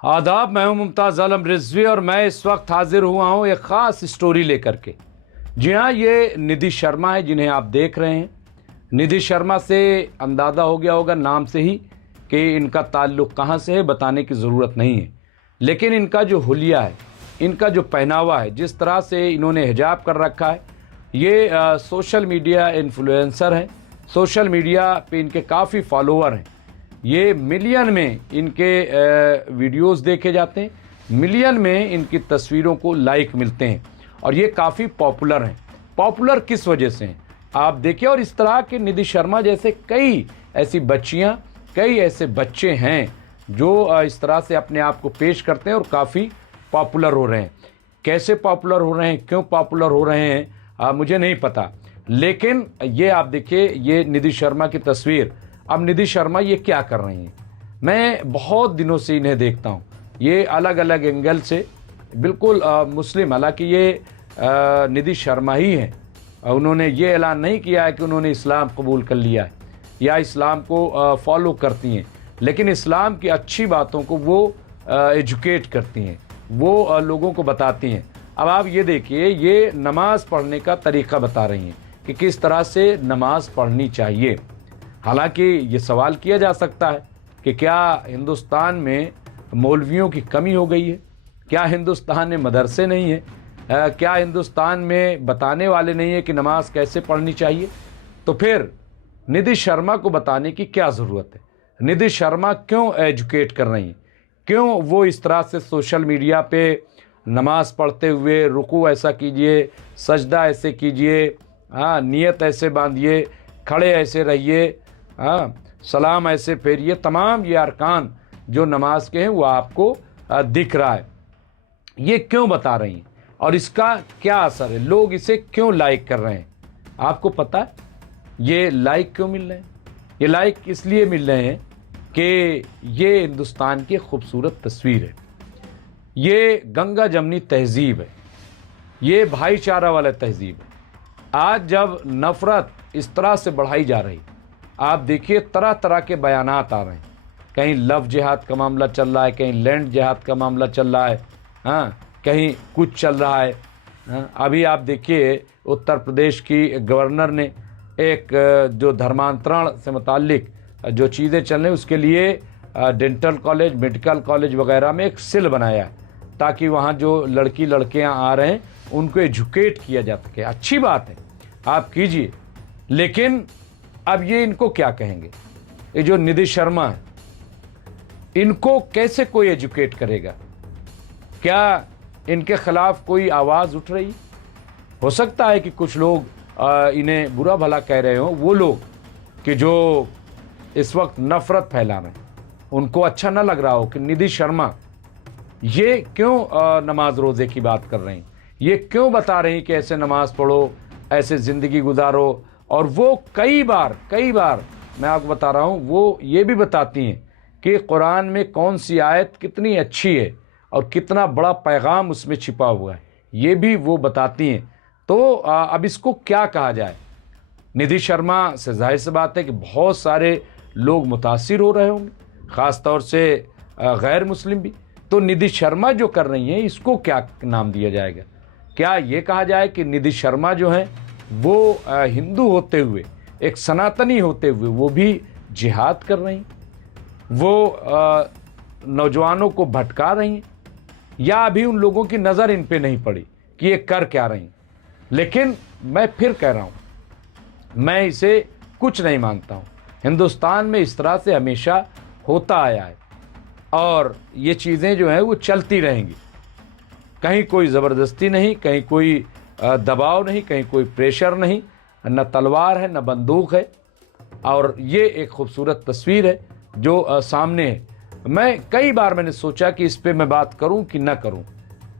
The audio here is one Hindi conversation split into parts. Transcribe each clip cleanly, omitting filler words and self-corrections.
आदाब, मैं हूं मुमताज़ आलम रिजवी और मैं इस वक्त हाजिर हुआ हूं एक ख़ास स्टोरी लेकर के। जी हाँ, ये निधि शर्मा है जिन्हें आप देख रहे हैं। निधि शर्मा से अंदाज़ा हो गया होगा नाम से ही कि इनका ताल्लुक़ कहाँ से है, बताने की ज़रूरत नहीं है। लेकिन इनका जो हुलिया है, इनका जो पहनावा है, जिस तरह से इन्होंने हिजाब कर रखा है, ये सोशल मीडिया इन्फ्लुएंसर हैं। सोशल मीडिया पे इनके काफ़ी फॉलोअर हैं। ये मिलियन में इनके वीडियोस देखे जाते हैं, मिलियन में इनकी तस्वीरों को लाइक मिलते हैं और ये काफ़ी पॉपुलर हैं। पॉपुलर किस वजह से हैं आप देखिए। और इस तरह के निधि शर्मा जैसे कई ऐसी बच्चियां, कई ऐसे बच्चे हैं जो इस तरह से अपने आप को पेश करते हैं और काफ़ी पॉपुलर हो रहे हैं। कैसे पॉपुलर हो रहे हैं, क्यों पॉपुलर हो रहे हैं, मुझे नहीं पता। लेकिन ये आप देखिए, ये निधि शर्मा की तस्वीर। अब निधि शर्मा ये क्या कर रही हैं, मैं बहुत दिनों से इन्हें देखता हूँ। ये अलग अलग एंगल से बिल्कुल मुस्लिम, हालांकि ये निधि शर्मा ही हैं। उन्होंने ये ऐलान नहीं किया है कि उन्होंने इस्लाम कबूल कर लिया है या इस्लाम को फॉलो करती हैं, लेकिन इस्लाम की अच्छी बातों को वो एजुकेट करती हैं, वो लोगों को बताती हैं। अब आप ये देखिए, ये नमाज़ पढ़ने का तरीक़ा बता रही हैं कि किस तरह से नमाज़ पढ़नी चाहिए। हालांकि ये सवाल किया जा सकता है कि क्या हिंदुस्तान में मौलवियों की कमी हो गई है, क्या हिंदुस्तान में मदरसे नहीं है, क्या हिंदुस्तान में बताने वाले नहीं है कि नमाज कैसे पढ़नी चाहिए। तो फिर निधि शर्मा को बताने की क्या ज़रूरत है। निधि शर्मा क्यों एजुकेट कर रही हैं, क्यों वो इस तरह से सोशल मीडिया पे नमाज पढ़ते हुए रुकू ऐसा कीजिए, सजदा ऐसे कीजिए, नियत ऐसे बांधिए, खड़े ऐसे रहिए, सलाम ऐसे फेरिए, तमाम ये अरकान जो नमाज के हैं वो आपको दिख रहा है। ये क्यों बता रही हैं और इसका क्या असर है, लोग इसे क्यों लाइक कर रहे हैं। आपको पता है ये लाइक क्यों मिल रहे हैं? ये लाइक इसलिए मिल रहे हैं कि ये हिंदुस्तान की खूबसूरत तस्वीर है, ये गंगा जमनी तहजीब है, ये भाईचारा वाला तहजीब है। आज जब नफ़रत इस तरह से बढ़ाई जा रही, आप देखिए तरह तरह के बयानात आ रहे हैं। कहीं लव जिहाद का मामला चल रहा है, कहीं लैंड जिहाद का मामला चल रहा है, कहीं कुछ चल रहा है। अभी आप देखिए उत्तर प्रदेश की गवर्नर ने एक जो धर्मांतरण से मुताल्लिक जो चीज़ें चल रही उसके लिए डेंटल कॉलेज, मेडिकल कॉलेज वगैरह में एक सेल बनाया है ताकि वहाँ जो लड़की लड़कियाँ आ रहे हैं उनको एजुकेट किया जा सके। अच्छी बात है, आप कीजिए। लेकिन अब ये इनको क्या कहेंगे, ये जो निधि शर्मा है इनको कैसे कोई एजुकेट करेगा? क्या इनके खिलाफ कोई आवाज़ उठ रही? हो सकता है कि कुछ लोग इन्हें बुरा भला कह रहे हों, वो लोग कि जो इस वक्त नफ़रत फैला रहे हैं, उनको अच्छा ना लग रहा हो कि निधि शर्मा ये क्यों नमाज रोज़े की बात कर रही हैं, ये क्यों बता रही कि ऐसे नमाज पढ़ो, ऐसे ज़िंदगी गुजारो। और वो कई बार मैं आपको बता रहा हूँ, वो ये भी बताती हैं कि कुरान में कौन सी आयत कितनी अच्छी है और कितना बड़ा पैगाम उसमें छिपा हुआ है, ये भी वो बताती हैं। तो अब इसको क्या कहा जाए। निधि शर्मा से जाहिर सी बात है कि बहुत सारे लोग मुतासिर हो रहे होंगे, ख़ास तौर से गैर मुस्लिम भी। तो निधि शर्मा जो कर रही हैं इसको क्या नाम दिया जाएगा? क्या ये कहा जाए कि निधि शर्मा जो हैं वो हिंदू होते हुए, एक सनातनी होते हुए वो भी जिहाद कर रही हैं, वो नौजवानों को भटका रही हैं, या अभी उन लोगों की नज़र इन पे नहीं पड़ी कि ये कर क्या रही हैं? लेकिन मैं फिर कह रहा हूँ, मैं इसे कुछ नहीं मानता हूँ। हिंदुस्तान में इस तरह से हमेशा होता आया है और ये चीज़ें जो हैं वो चलती रहेंगी। कहीं कोई ज़बरदस्ती नहीं, कहीं कोई दबाव नहीं, कहीं कोई प्रेशर नहीं, न तलवार है न बंदूक है। और ये एक खूबसूरत तस्वीर है जो सामने है। मैं कई बार मैंने सोचा कि इस पे मैं बात करूं कि न करूं,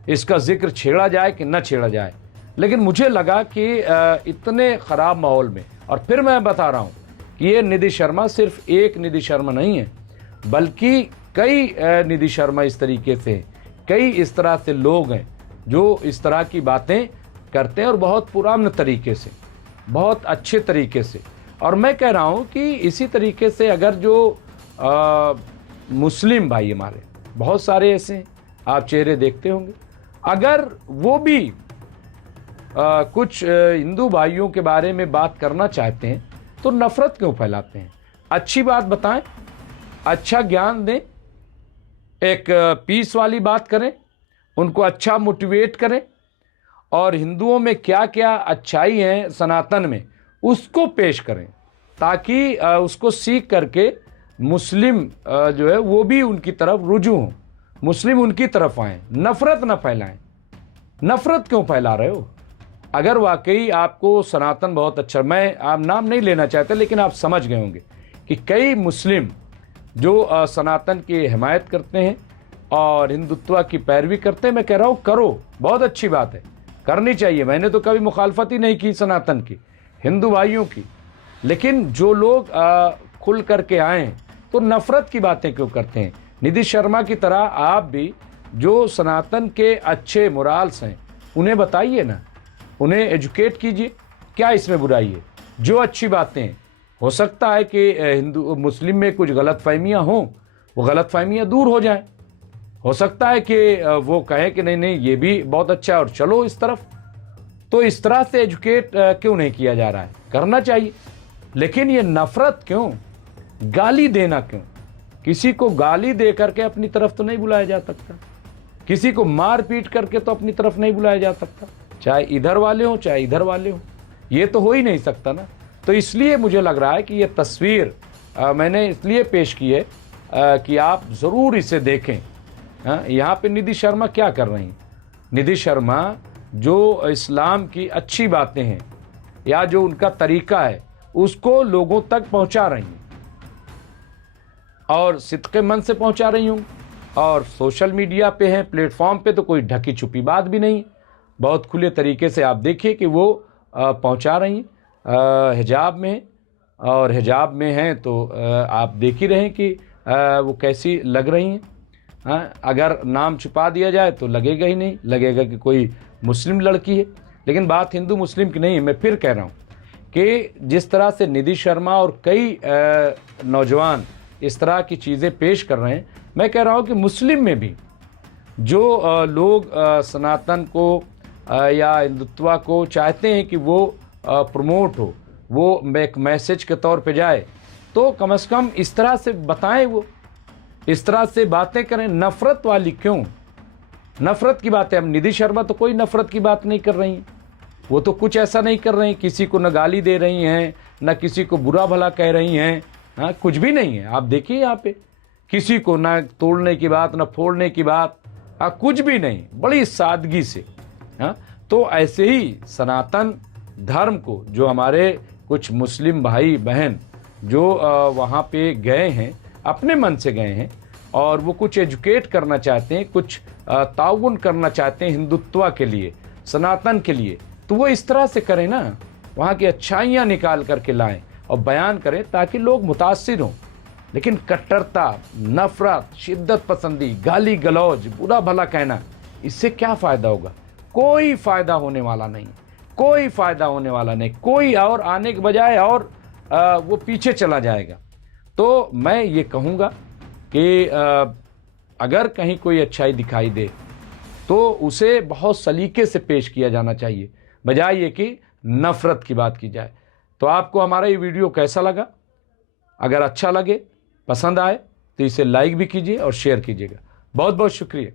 इसका जिक्र छेड़ा जाए कि न छेड़ा जाए, लेकिन मुझे लगा कि इतने ख़राब माहौल में, और फिर मैं बता रहा हूं कि ये निधि शर्मा सिर्फ एक निधि शर्मा नहीं है, बल्कि कई निधि शर्मा इस तरीके से, कई इस तरह से लोग हैं जो इस तरह की बातें करते हैं और बहुत पुराने तरीके से, बहुत अच्छे तरीके से। और मैं कह रहा हूँ कि इसी तरीके से अगर जो मुस्लिम भाई हमारे बहुत सारे ऐसे हैं, आप चेहरे देखते होंगे। अगर वो भी कुछ हिंदू भाइयों के बारे में बात करना चाहते हैं तो नफरत क्यों फैलाते हैं? अच्छी बात बताएं, अच्छा ज्ञान दें, एक पीस वाली बात करें, उनको अच्छा मोटिवेट करें, और हिंदुओं में क्या क्या अच्छाई है सनातन में उसको पेश करें, ताकि उसको सीख करके मुस्लिम जो है वो भी उनकी तरफ रुजू हों, मुस्लिम उनकी तरफ आएँ। नफरत न फैलाएं। नफरत क्यों फैला रहे हो? अगर वाकई आपको सनातन बहुत अच्छा, मैं आप नाम नहीं लेना चाहते लेकिन आप समझ गए होंगे कि कई मुस्लिम जो सनातन की हिमायत करते हैं और हिंदुत्व की पैरवी करते हैं, मैं कह रहा हूँ करो, बहुत अच्छी बात है, करनी चाहिए। मैंने तो कभी मुखालफत ही नहीं की सनातन की, हिंदू भाइयों की। लेकिन जो लोग खुल करके आए तो नफरत की बातें क्यों करते हैं? निधि शर्मा की तरह आप भी जो सनातन के अच्छे मोराल्स हैं उन्हें बताइए ना, उन्हें एजुकेट कीजिए। क्या इसमें बुराई है? जो अच्छी बातें हैं, हो सकता है कि हिंदू मुस्लिम में कुछ गलतफहमियां हों, वो गलतफहमियां दूर हो जाएं। हो सकता है कि वो कहें कि नहीं नहीं ये भी बहुत अच्छा है और चलो इस तरफ। तो इस तरह से एजुकेट क्यों नहीं किया जा रहा है? करना चाहिए। लेकिन ये नफरत क्यों, गाली देना क्यों? किसी को गाली दे करके अपनी तरफ तो नहीं बुलाया जा सकता, किसी को मार पीट करके तो अपनी तरफ नहीं बुलाया जा सकता, चाहे इधर वाले हों चाहे इधर वाले हों। ये तो हो ही नहीं सकता ना। तो इसलिए मुझे लग रहा है कि ये तस्वीर मैंने इसलिए पेश की है कि आप ज़रूर इसे देखें। यहाँ पे निधि शर्मा क्या कर रही हैं? निधि शर्मा जो इस्लाम की अच्छी बातें हैं या जो उनका तरीका है उसको लोगों तक पहुँचा रही हैं, और सिद्क़े मन से पहुँचा रही हूँ। और सोशल मीडिया पे हैं, प्लेटफॉर्म पे, तो कोई ढकी छुपी बात भी नहीं, बहुत खुले तरीके से आप देखिए कि वो पहुंचा रही हैं। हिजाब में, और हिजाब में हैं तो आप देख ही रहे हैं कि वो कैसी लग रही हैं। अगर नाम छुपा दिया जाए तो लगेगा ही नहीं, लगेगा कि कोई मुस्लिम लड़की है। लेकिन बात हिंदू मुस्लिम की नहीं है। मैं फिर कह रहा हूँ कि जिस तरह से निधि शर्मा और कई नौजवान इस तरह की चीज़ें पेश कर रहे हैं, मैं कह रहा हूँ कि मुस्लिम में भी जो लोग सनातन को या हिंदुत्व को चाहते हैं कि वो प्रमोट हो, वो एक मैसेज के तौर पे जाए, तो कम से कम इस तरह से बताएं, वो इस तरह से बातें करें। नफ़रत वाली क्यों? नफ़रत की बातें, अब निधि शर्मा तो कोई नफ़रत की बात नहीं कर रही हैं, वो तो कुछ ऐसा नहीं कर रही, किसी को न गाली दे रही हैं, न किसी को बुरा भला कह रही हैं। हाँ, कुछ भी नहीं है। आप देखिए यहाँ पे किसी को ना तोड़ने की बात, ना फोड़ने की बात, हाँ कुछ भी नहीं, बड़ी सादगी से। हाँ, तो ऐसे ही सनातन धर्म को जो हमारे कुछ मुस्लिम भाई बहन जो वहाँ पे गए हैं, अपने मन से गए हैं और वो कुछ एजुकेट करना चाहते हैं, कुछ ताउन करना चाहते हैं हिंदुत्व के लिए, सनातन के लिए, तो वो इस तरह से करें ना, वहाँ की अच्छाइयाँ निकाल करके लाएं और बयान करें ताकि लोग मुतासिर हों। लेकिन कट्टरता, नफरत, शिद्दत पसंदी, गाली गलौज, बुरा भला कहना, इससे क्या फ़ायदा होगा? कोई फ़ायदा होने वाला नहीं, कोई फ़ायदा होने वाला नहीं। कोई और आने के बजाय और वो पीछे चला जाएगा। तो मैं ये कहूँगा कि अगर कहीं कोई अच्छाई दिखाई दे तो उसे बहुत सलीके से पेश किया जाना चाहिए, बजाय ये कि नफ़रत की बात की जाए। तो आपको हमारा ये वीडियो कैसा लगा? अगर अच्छा लगे, पसंद आए तो इसे लाइक भी कीजिए और शेयर कीजिएगा। बहुत बहुत शुक्रिया।